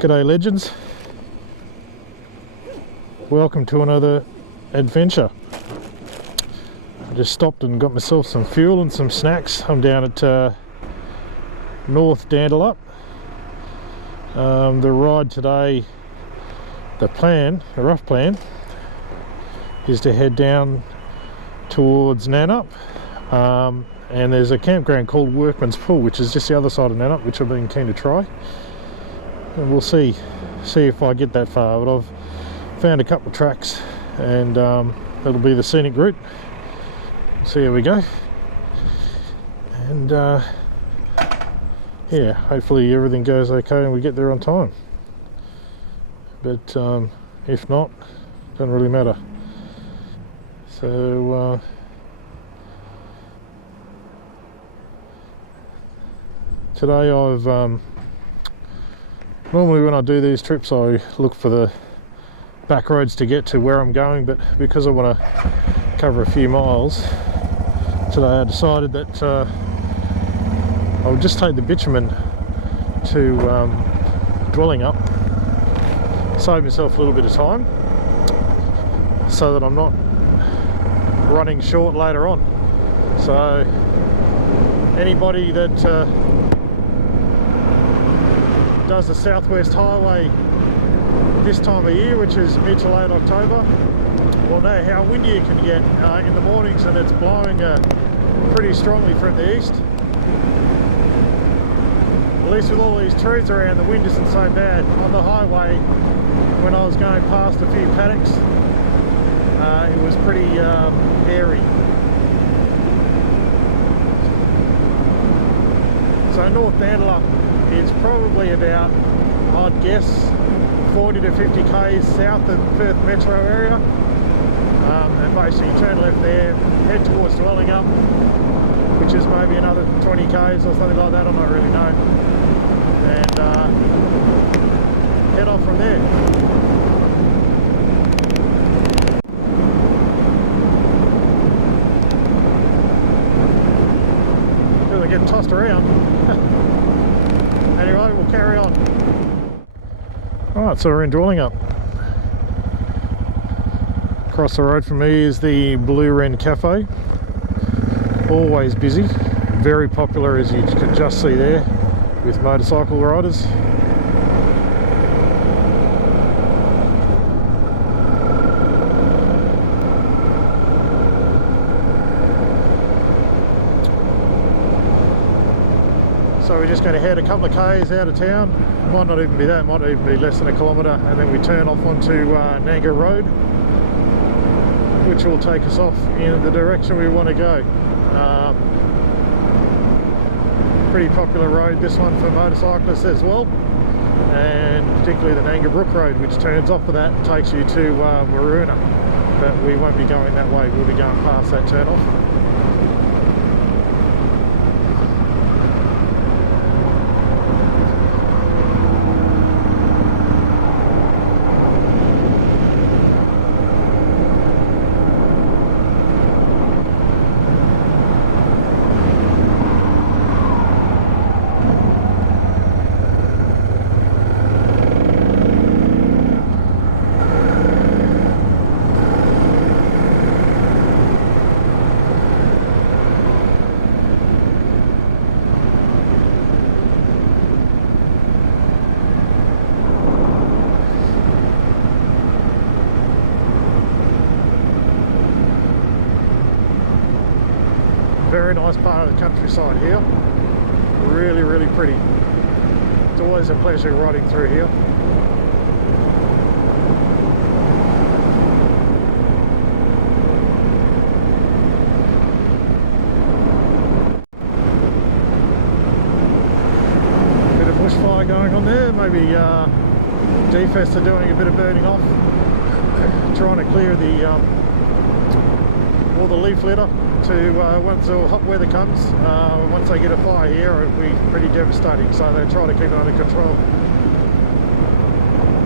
G'day legends, welcome to another adventure. I just stopped and got myself some fuel and some snacks. I'm down at North Nannup. The ride today, the rough plan, is to head down towards Nannup, and there's a campground called Workman's Pool, which is just the other side of Nannup, which I've been keen to try. And we'll see if I get that far, but I've found a couple of tracks, and that'll be the scenic route. See how we go, and yeah, hopefully everything goes okay and we get there on time, but if not, doesn't really matter. So today I've normally when I do these trips I look for the back roads to get to where I'm going, but because I want to cover a few miles today, I decided that I'll just take the bitumen to Dwellingup, save myself a little bit of time so that I'm not running short later on. So anybody that does the Southwest Highway this time of year, which is mid to late October, will know how windy it can get in the mornings, and it's blowing pretty strongly from the east. At least with all these trees around, the wind isn't so bad. On the highway, when I was going past a few paddocks, it was pretty hairy. So North Nannup is probably about, I'd guess, 40 to 50 k's south of Perth metro area, and basically turn left there, head towards Dwellingup, which is maybe another 20 k's or something like that, I don't really know, and head off from there. Really getting tossed around. Anyway, we'll carry on. Alright, so we're in Dwellingup. Across the road from me is the Blue Wren Cafe. Always busy, very popular, as you can just see there, with motorcycle riders. So we're just going to head a couple of k's out of town. Might not even be that, might even be less than a kilometre, and then we turn off onto Nannup Road, which will take us off in the direction we want to go. Pretty popular road, this one, for motorcyclists as well, and particularly the Nannup Brook Road, which turns off of that and takes you to Maruna, but we won't be going that way, we'll be going past that turn off. Very nice part of the countryside here. Really, really pretty. It's always a pleasure riding through here. Bit of bushfire going on there. Maybe D-Fest are doing a bit of burning off, trying to clear the all the leaf litter to once the hot weather comes. Once they get a fire here, it'll be pretty devastating, so they try to keep it under control.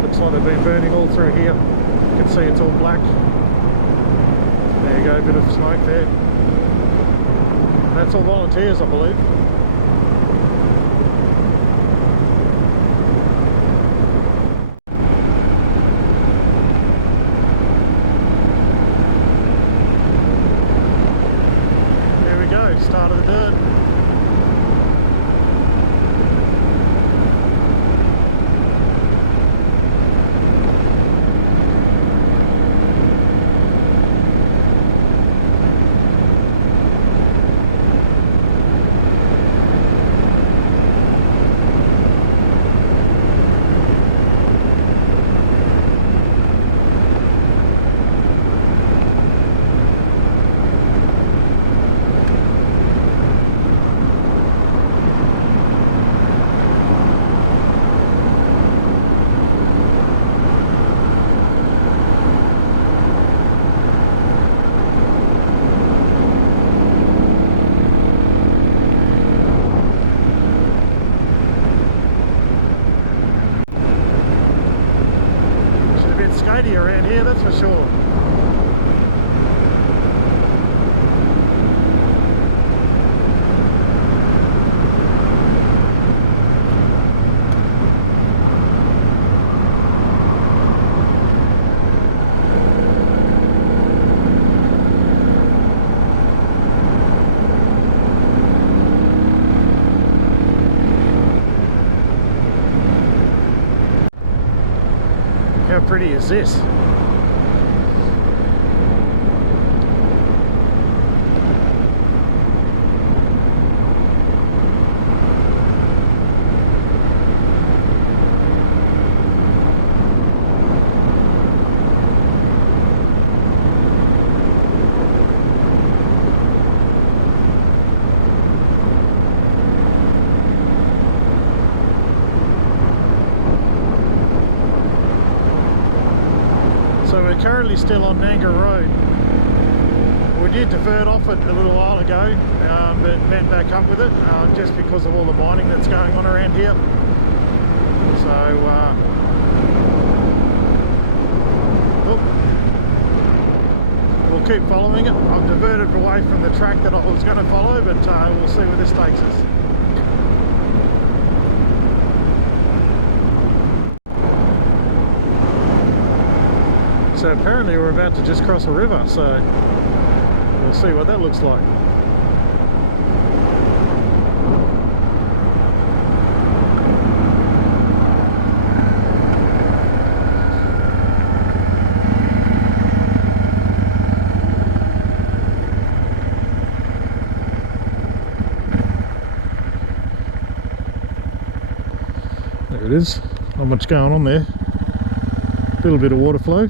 Looks like they've been burning all through here. You can see it's all black. There you go, a bit of smoke there. And that's all volunteers, I believe. start of the dirt. Skatey around here, that's for sure. How pretty is this? So we're currently still on Nanga Road. We did divert off it a little while ago, but went back up with it just because of all the mining that's going on around here. So we'll keep following it. I've diverted away from the track that I was going to follow, but we'll see where this takes us. So apparently we're about to just cross a river, so we'll see what that looks like. There it is, not much going on there, a little bit of water flow.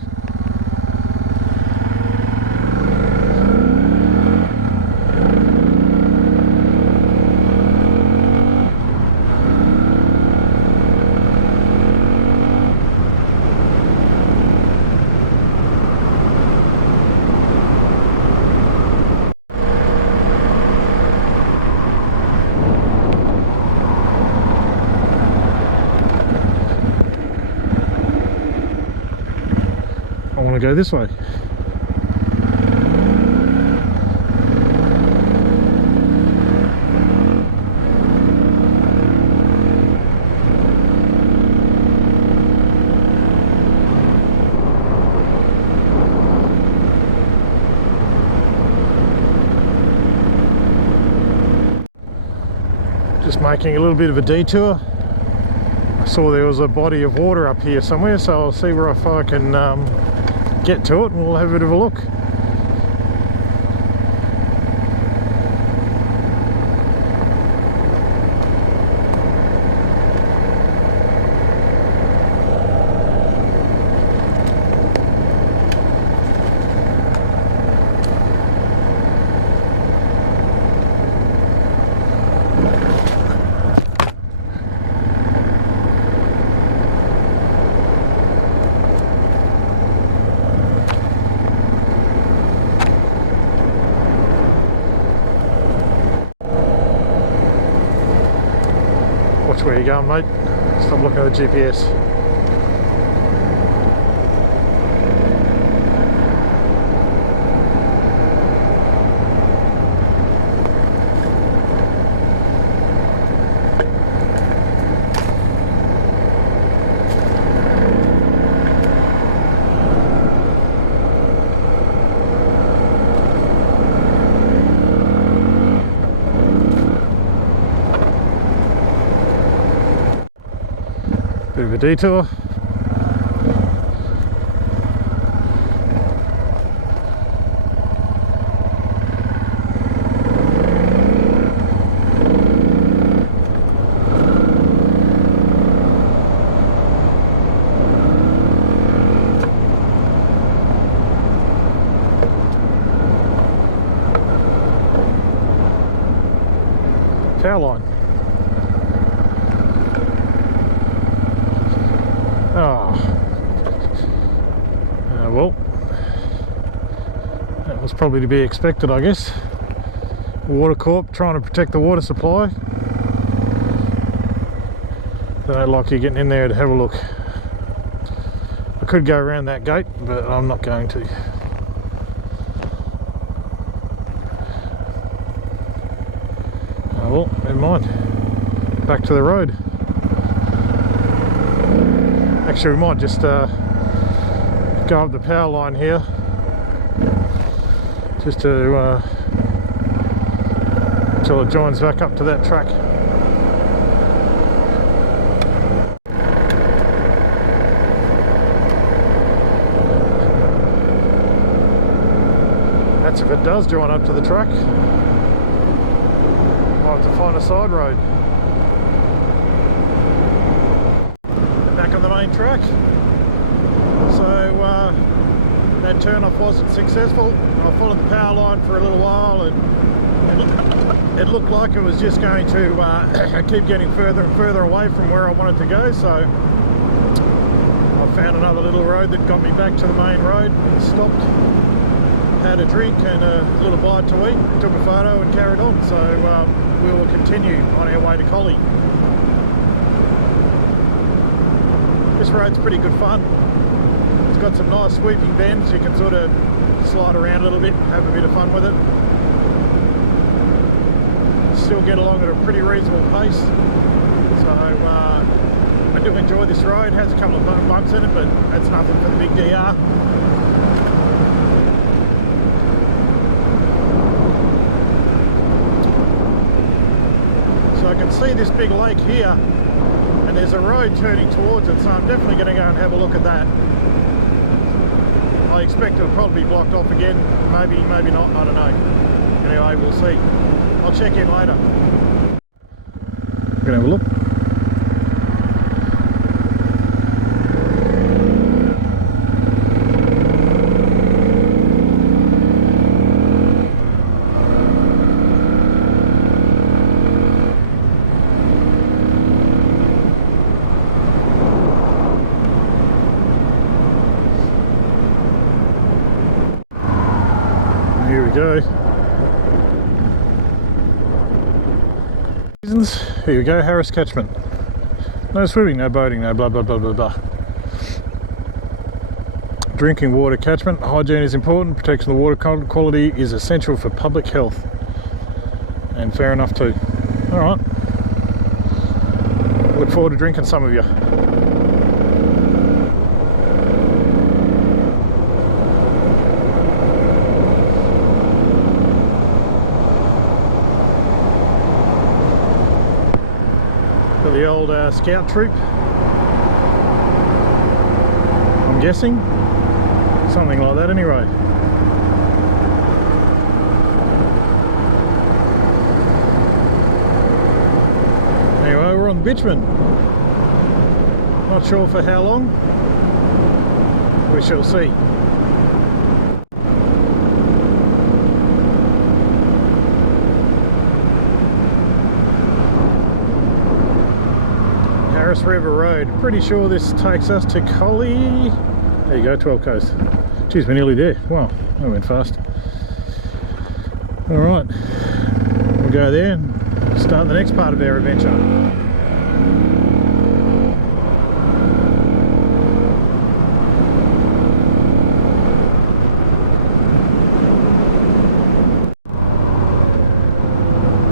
I want to go this way. Just making a little bit of a detour. I saw there was a body of water up here somewhere, so I'll see where if I can get to it and we'll have a bit of a look. Watch where you're going, mate. Stop looking at the GPS. Bit of a detour. Power line. Well, that was probably to be expected, I guess. Water Corp trying to protect the water supply. They don't like you getting in there to have a look. I could go around that gate, but I'm not going to. Oh well, never mind. Back to the road. Actually, we might just go up the power line here, just to until it joins back up to that track. That's if it does join up to the track. Might have to find a side road. Back on the main track. So that turn off wasn't successful. I followed the power line for a little while and it looked like it was just going to keep getting further and further away from where I wanted to go, so I found another little road that got me back to the main road, stopped, had a drink and a little bite to eat, took a photo and carried on. So we will continue on our way to Collie. This road's pretty good fun. It's got some nice sweeping bends. You can sort of slide around a little bit, have a bit of fun with it. Still get along at a pretty reasonable pace. So I do enjoy this road. It has a couple of bumps in it, but that's nothing for the big DR. So I can see this big lake here, and there's a road turning towards it, so I'm definitely going to go and have a look at that. I expect it'll probably be blocked off again, maybe not, I don't know. Anyway, we'll see. I'll check in later. I'm going to have a look. Here we go. Here we go, Harris catchment. No swimming, no boating, no blah blah blah blah blah. Drinking water catchment. Hygiene is important. Protection of the water quality is essential for public health. And fair enough too. Alright. Look forward to drinking some of you. The old scout troop, I'm guessing, something like that anyway. Anyway, we're on bitumen, not sure for how long, we shall see. River Road. Pretty sure this takes us to Collie. There you go, 12 Coast. Geez, we're nearly there. Wow, that went fast. Alright, we'll go there and start the next part of our adventure.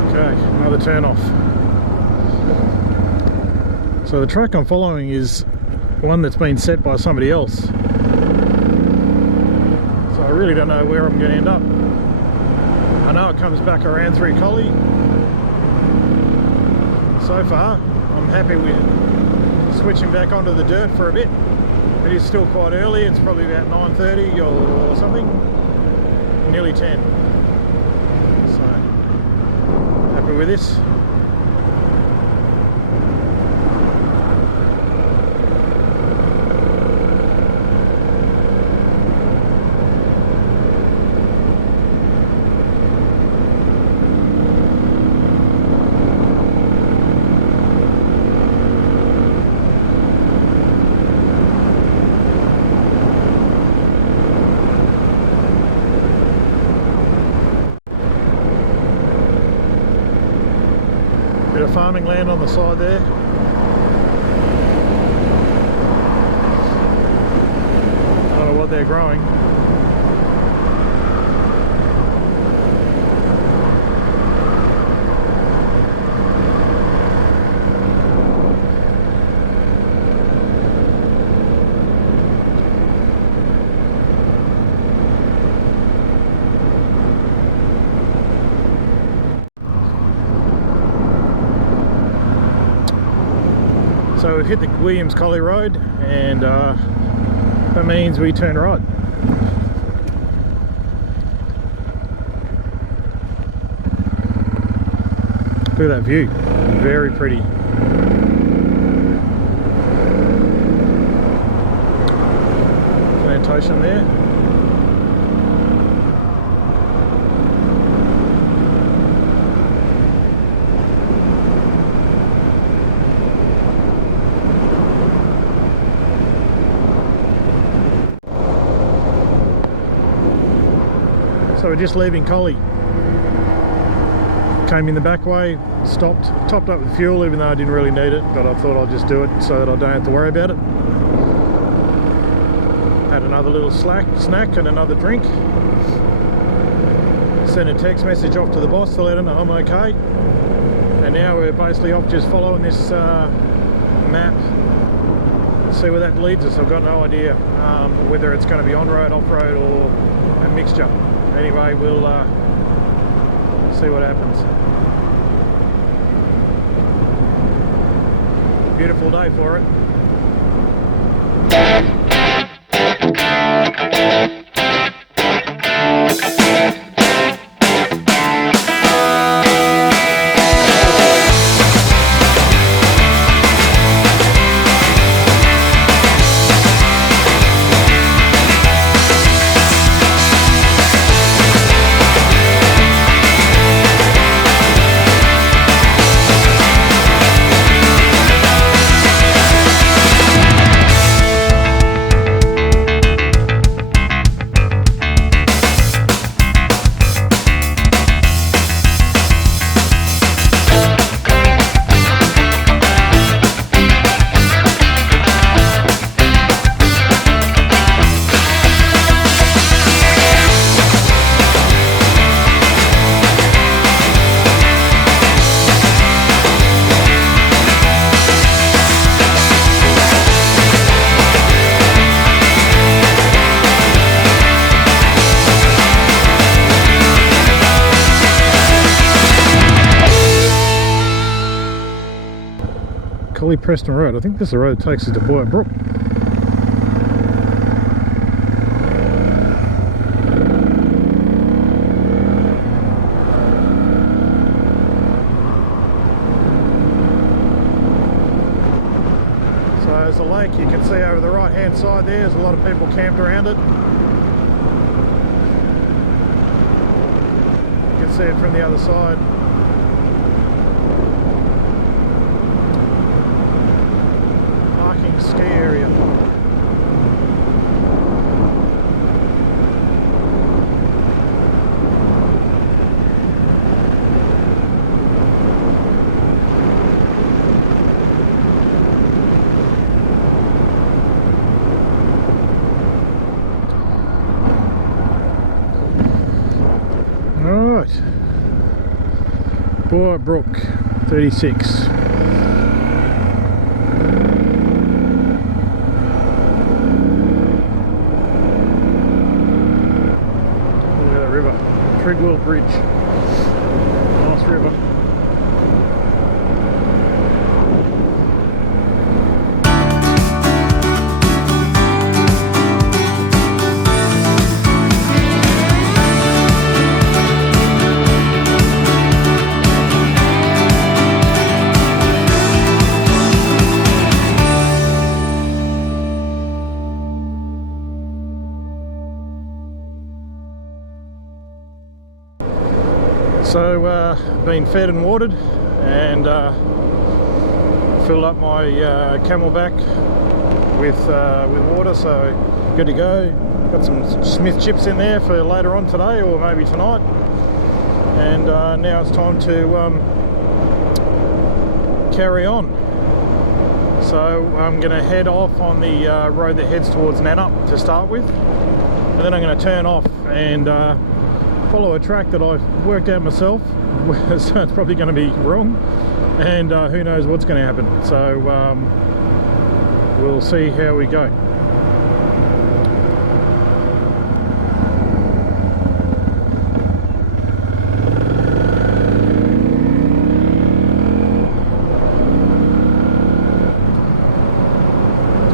Okay, another turn off. So the track I'm following is one that's been set by somebody else. So I really don't know where I'm going to end up. I know it comes back around through Collie. So far, I'm happy with switching back onto the dirt for a bit. It is still quite early, it's probably about 9:30 or something, nearly 10. So, happy with this. Bit of farming land on the side there. I don't know what they're growing. So we've hit the Williams Collie Road, and that means we turn right. Look at that view, very pretty. Plantation there. So we're just leaving Collie. Came in the back way, stopped, topped up with fuel even though I didn't really need it, but I thought I'd just do it so that I don't have to worry about it. Had another little snack and another drink. Sent a text message off to the boss to let him know I'm okay. And now we're basically off just following this map. See where that leads us. I've got no idea whether it's going to be on-road, off-road or a mixture. Anyway, we'll see what happens. Beautiful day for it. Collie Preston Road. I think this is the road that takes us to Boyup Brook. So there's a lake you can see over the right hand side there. There's a lot of people camped around it. You can see it from the other side. Ski area. All right, Boyup Brook 36. Trigwell Bridge. Nice river. So been fed and watered, and filled up my Camelback with water, so good to go. Got some Smith chips in there for later on today, or maybe tonight. And now it's time to carry on. So I'm going to head off on the road that heads towards Nannup to start with, and then I'm going to turn off and follow a track that I've worked out myself. So it's probably going to be wrong, and who knows what's going to happen. So we'll see how we go.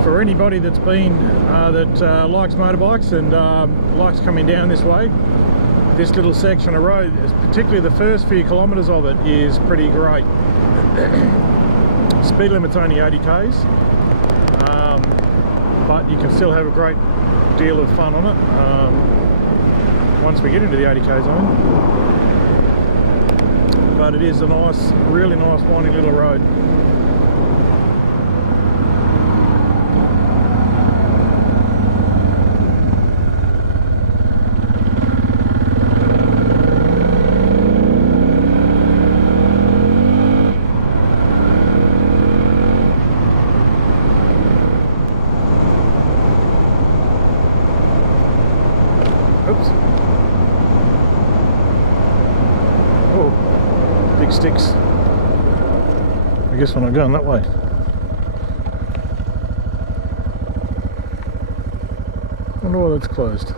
For anybody that's been that likes motorbikes and likes coming down this way, this little section of road, particularly the first few kilometres of it, is pretty great. Speed limit's only 80 k's, but you can still have a great deal of fun on it once we get into the 80 k zone. But it is a nice, really nice winding little road. Oops. Oh, big sticks. I guess we're not going that way. I wonder why that's closed.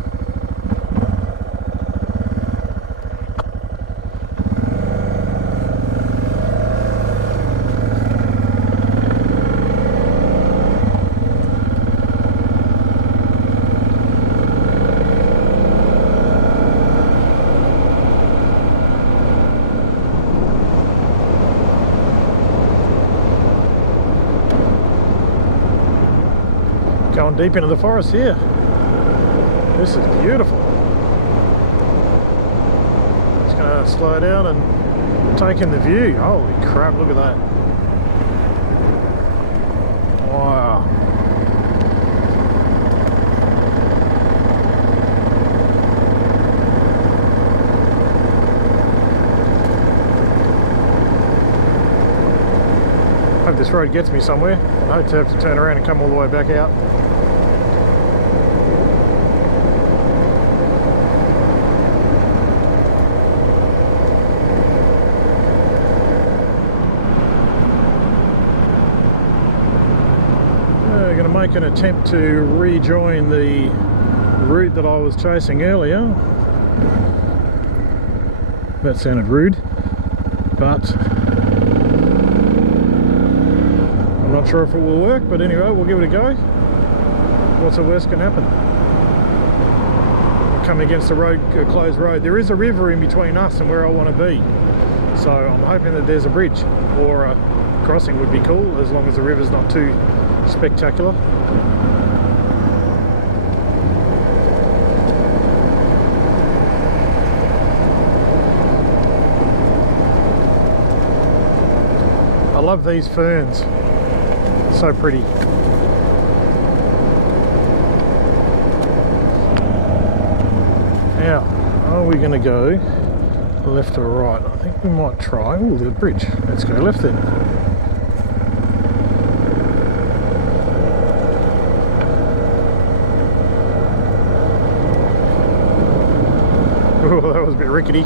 Going deep into the forest here. This is beautiful. Just going to slow down and take in the view. Holy crap, look at that. Wow. Hope this road gets me somewhere. I hope to have to turn around and come all the way back out. Make an attempt to rejoin the route that I was chasing earlier. That sounded rude, but I'm not sure if it will work, but anyway, we'll give it a go. What's the worst can happen? We're coming against a road, a closed road. There is a river in between us and where I want to be, so I'm hoping that there's a bridge or a crossing would be cool, as long as the river's not too spectacular. I love these ferns, so pretty. Now, are we going to go left or right? I think we might try. Oh, the bridge. Let's go left then. Oh, that was a bit rickety.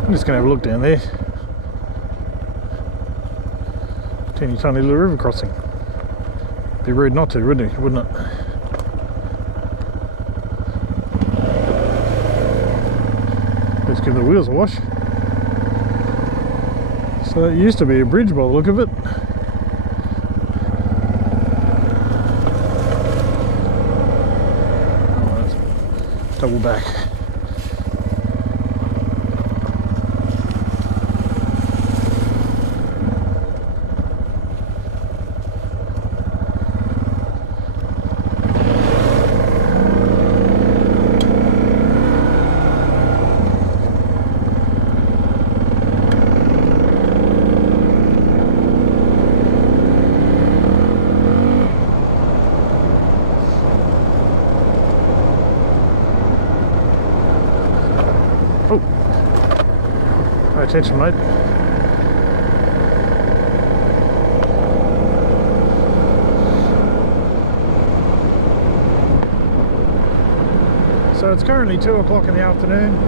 I'm just going to have a look down there. Teeny tiny little river crossing. Be rude not to, wouldn't it? Wouldn't it? just give the wheels a wash. So it used to be a bridge by the look of it. Double back. Pay attention, mate. So it's currently 2 o'clock in the afternoon.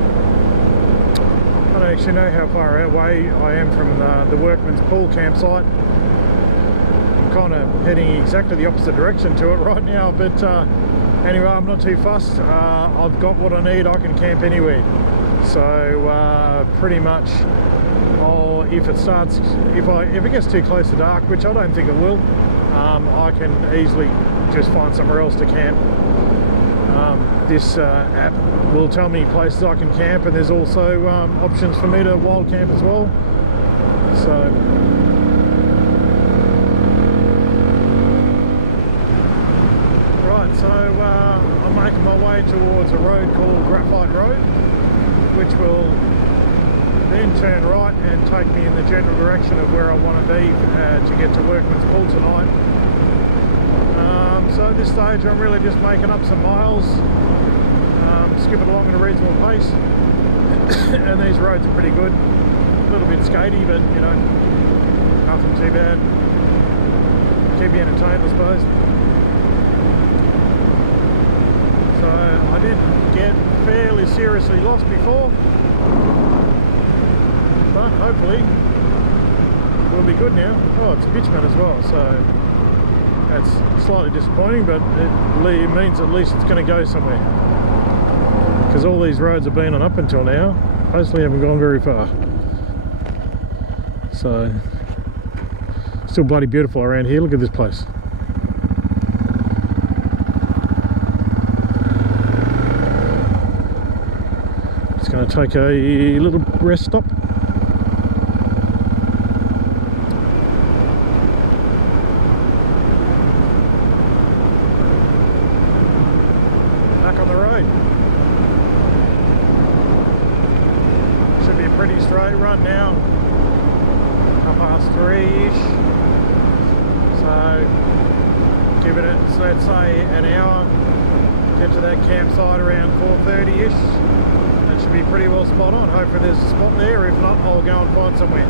I don't actually know how far away I am from the Workman's pool campsite. I'm kind of heading exactly the opposite direction to it right now, but anyway, I'm not too fussed. I've got what I need. I can camp anywhere. So pretty much, if it gets too close to dark, which I don't think it will, I can easily just find somewhere else to camp. This app will tell me places I can camp, and there's also options for me to wild camp as well. So right, so I'm making my way towards a road called Graphite Road, which will then turn right and take me in the general direction of where I want to be to get to Workman's Pool tonight. So at this stage I'm really just making up some miles, skipping along at a reasonable pace, and these roads are pretty good. A little bit skatey, but you know, nothing too bad. Keep you entertained, I suppose. So I did get fairly seriously lost before, but hopefully we'll be good now. Oh, it's bitumen as well, so that's slightly disappointing, but it means at least it's going to go somewhere, because all these roads have been on up until now mostly haven't gone very far. So still bloody beautiful around here. Look at this place. Going to take a little rest stop. Back on the road. Should be a pretty straight run now. 3:30-ish. So give it, let's say, an hour. Get to that campsite around 4:30-ish. Should be pretty well spot on. Hopefully there's a spot there. If not, I'll go and find somewhere.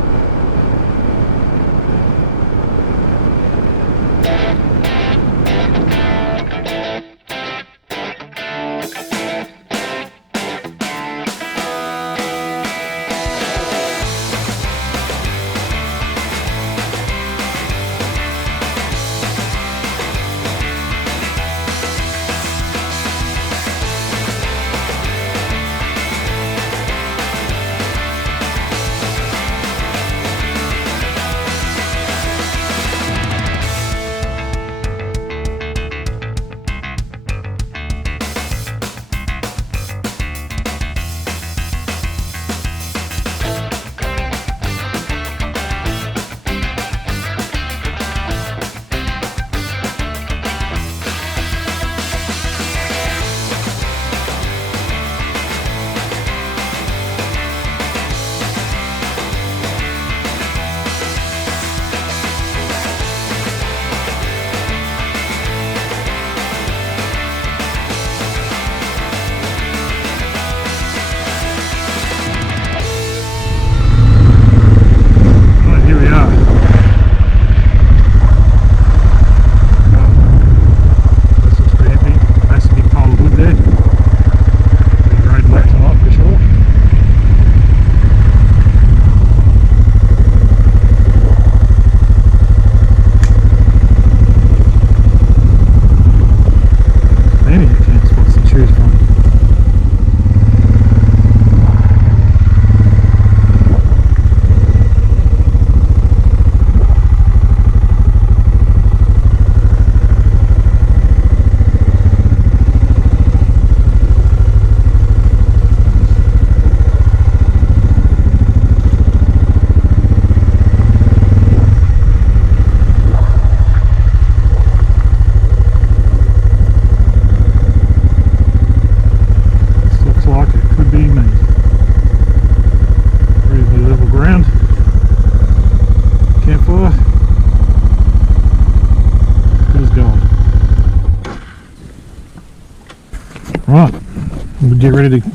get ready to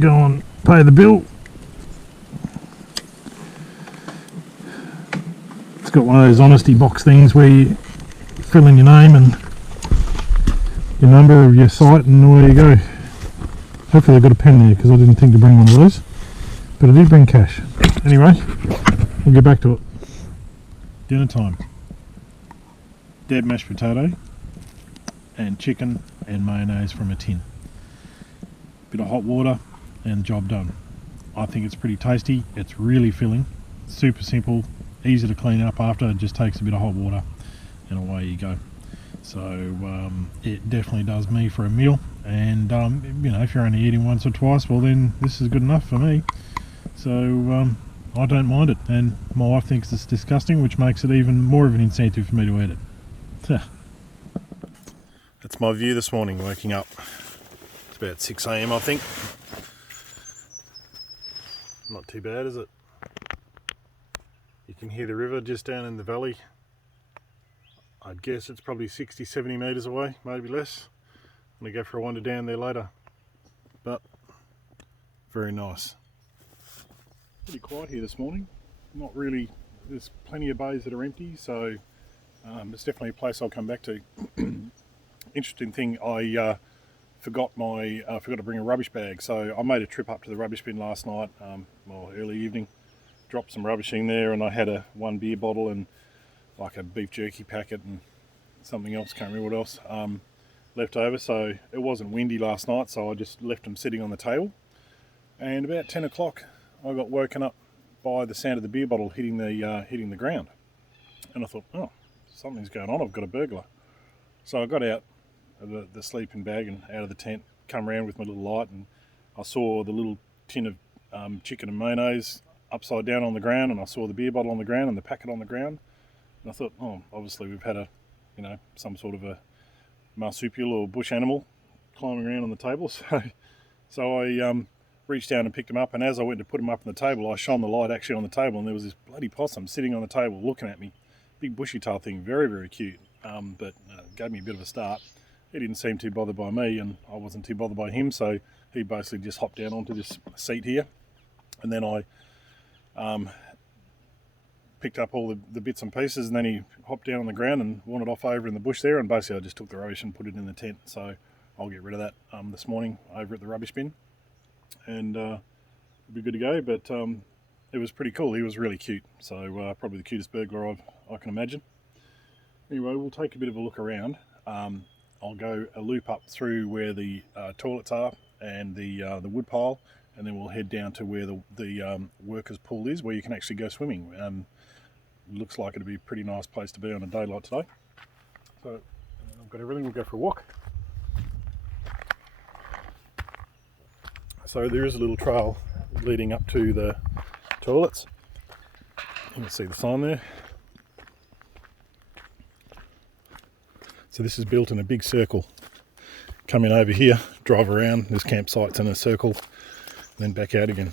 go and pay the bill. It's got one of those honesty box things where you fill in your name and your number of your site, and away you go. Hopefully they've got a pen there, because I didn't think to bring one of those, but I did bring cash. Anyway, we'll get back to it. Dinner time. Dead mashed potato and chicken and mayonnaise from a tin. Bit of hot water and job done. I think it's pretty tasty. It's really filling, super simple, easy to clean up after. It just takes a bit of hot water and away you go. So it definitely does me for a meal, and you know, if you're only eating once or twice, well then this is good enough for me. So I don't mind it, and my wife thinks it's disgusting, which makes it even more of an incentive for me to eat it. That's my view this morning, waking up. It's about 6 AM I think. Not too bad, is it? You can hear the river just down in the valley. I'd guess it's probably 60-70 metres away, maybe less. I'm going to go for a wander down there later. But very nice. Pretty quiet here this morning. Not really, there's plenty of bays that are empty, so it's definitely a place I'll come back to. Interesting thing, I forgot to bring a rubbish bag, so I made a trip up to the rubbish bin last night, well, early evening. Dropped some rubbish in there, and I had one beer bottle and like a beef jerky packet and something else, can't remember what else, left over. So it wasn't windy last night, so I just left them sitting on the table. And about 10 o'clock I got woken up by the sound of the beer bottle hitting the ground. And I thought, oh, something's going on, I've got a burglar. So I got out of the sleeping bag and out of the tent, come around with my little light, and I saw the little tin of chicken and mayonnaise upside down on the ground, and I saw the beer bottle on the ground and the packet on the ground. And I thought, oh, obviously we've had some sort of a marsupial or bush animal climbing around on the table. So I reached down and picked him up, and as I went to put him up on the table, I shone the light actually on the table, and there was this bloody possum sitting on the table looking at me. Big bushy tail thing, very, very cute, but gave me a bit of a start. He didn't seem too bothered by me, and I wasn't too bothered by him, so he basically just hopped down onto this seat here, and then I picked up all the bits and pieces, and then he hopped down on the ground and wandered off over in the bush there, and basically I just took the rubbish and put it in the tent. So I'll get rid of that this morning over at the rubbish bin, and it'll be good to go. But it was pretty cool. He was really cute, so probably the cutest burglar I can imagine. Anyway, we'll take a bit of a look around. I'll go a loop up through where the toilets are and the wood pile, and then we'll head down to where the workers' pool is, where you can actually go swimming. Looks like it'll be a pretty nice place to be on a day like today. So I've got everything, we'll go for a walk. So there is a little trail leading up to the toilets. You can see the sign there. So this is built in a big circle. Come in over here, drive around, there's campsites in a circle, then back out again.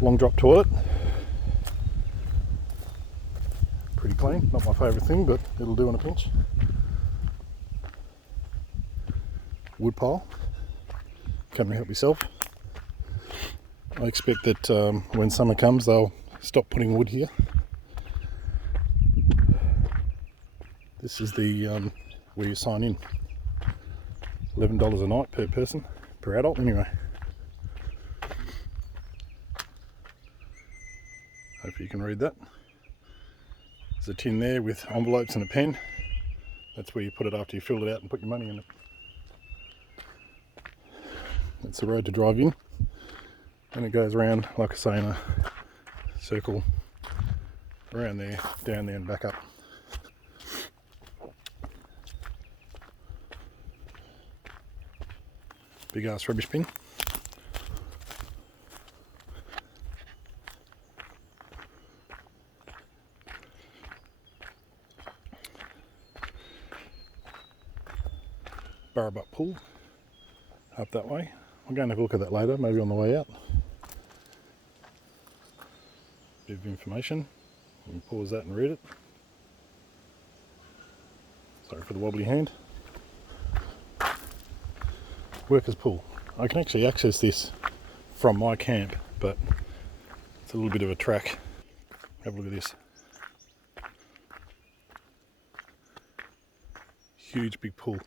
Long drop toilet. Pretty clean, not my favourite thing, but it'll do in a pinch. Wood pile. Come and help yourself. I expect that when summer comes they'll stop putting wood here. This is the where you sign in. $11 a night per person, per adult anyway. Hopefully you can read that. There's a tin there with envelopes and a pen. That's where you put it after you filled it out and put your money in it. That's the road to drive in. And it goes around, like I say, in a circle around there, down there and back up. Big ass rubbish bin. Boyup pool up that way. I'm going to have a look at that later, maybe on the way out. Bit of information. You can pause that and read it. Sorry for the wobbly hand. workers pool. I can actually access this from my camp, but it's a little bit of a track. Have a look at this. Huge big pool.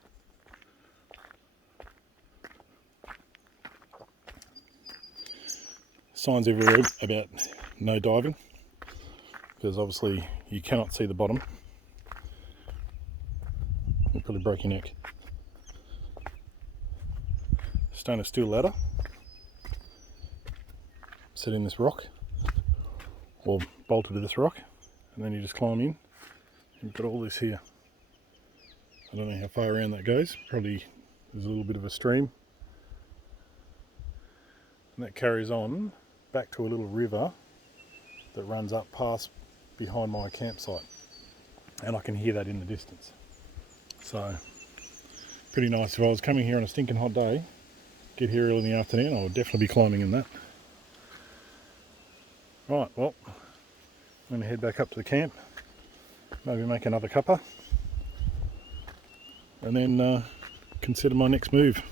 Signs everywhere about no diving, because obviously you cannot see the bottom. You probably broke your neck. Stainless steel ladder set in this rock, or bolted to this rock, and then you just climb in, and you've got all this here. I don't know how far around that goes. Probably there's a little bit of a stream, and that carries on back to a little river that runs up past behind my campsite, and I can hear that in the distance. So pretty nice. If I was coming here on a stinking hot day, get here early in the afternoon, I would definitely be climbing in that. Right, well, I'm going to head back up to the camp, maybe make another cuppa, and then consider my next move.